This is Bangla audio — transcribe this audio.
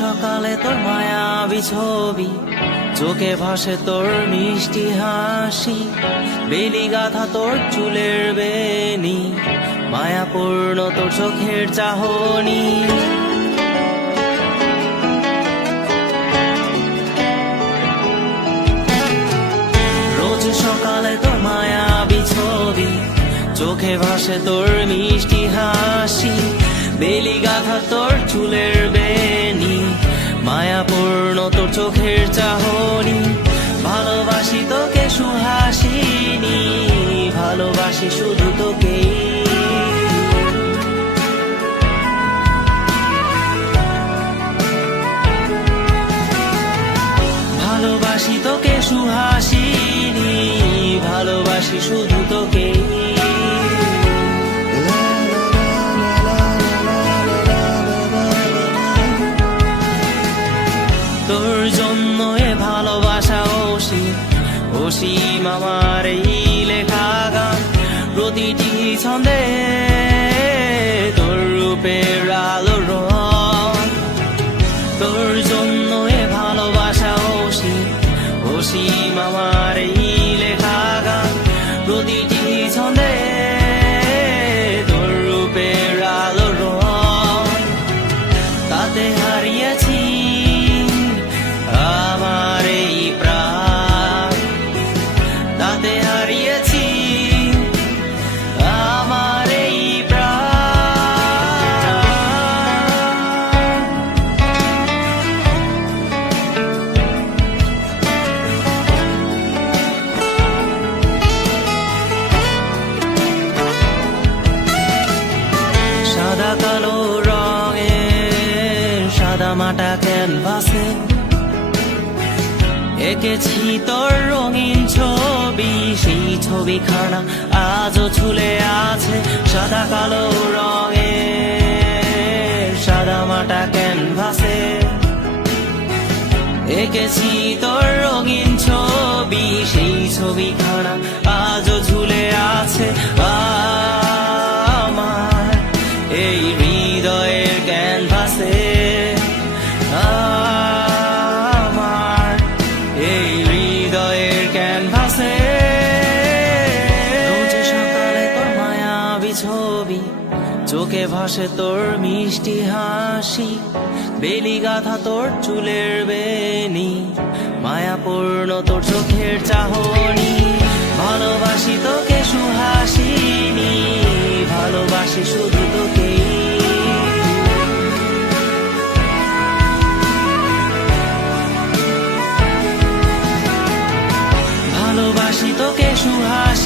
সকালে তোর মায়াবী ছবি, চোখে ভাসে তোর মিষ্টি হাসি, বেলি গাথা তোর চুলের বেনি, মায়াপূর্ণ তোর চোখের চাহনি। রোজ সকালে তোর মায়াবী ছবি, চোখে ভাসে তোর মিষ্টি হাসি, বেলি গাথা তোর চুলের বেনি, মায়াপূর্ণ তোর চোখের চাহনি। ভালোবাসি তোকে সুহাসিনী, ভালোবাসি শুধু তোকেই। ভালোবাসি তোকে সুহাসিনী, ভালোবাসি শুধু তোকেই। তোর জন্য এ ভালোবাসা অসীম আমার এই লেখা গান, প্রতিটি ছন্দে তোর রূপের আলো রং। তোর জন্য এ ভালোবাসা অসীম আমার এই লেখা গান, প্রতিটি ছন্দে তোর রূপের আলো রং। তাতে হারিয়েছি আমার এই প্রাণ, তাতে হারিয়েছি আমার এই প্রাণ। সাদা কালো রঙের সাদা মাটা ক্যানভাসে এঁকেছি তোর রঙিন ছবি, সেই ছবিখানা আজও ঝুলে আছে। সাদা কালো রঙের সাদা মাটা ক্যানভাসে এঁকেছি তোর রঙিন ছবি, সেই ছবিখানা আজও ঝুলে আছে আমার এই হৃদয়ের ক্যানভাসে। আমার এই হৃদয়ের ক্যানভাসে রোজ সকালে তোর মায়াবী ছবি, চোখে ভাসে তোর মিষ্টি হাসি, বেলি গাথা তোর চুলের বেনি, মায়াপূর্ণ তোর চোখের চাহনি। ভালোবাসি তোকে সুহাসিনী, ভালোবাসি শুধু তোকেই। ভালোবাসি তোকে সুহাসিনী,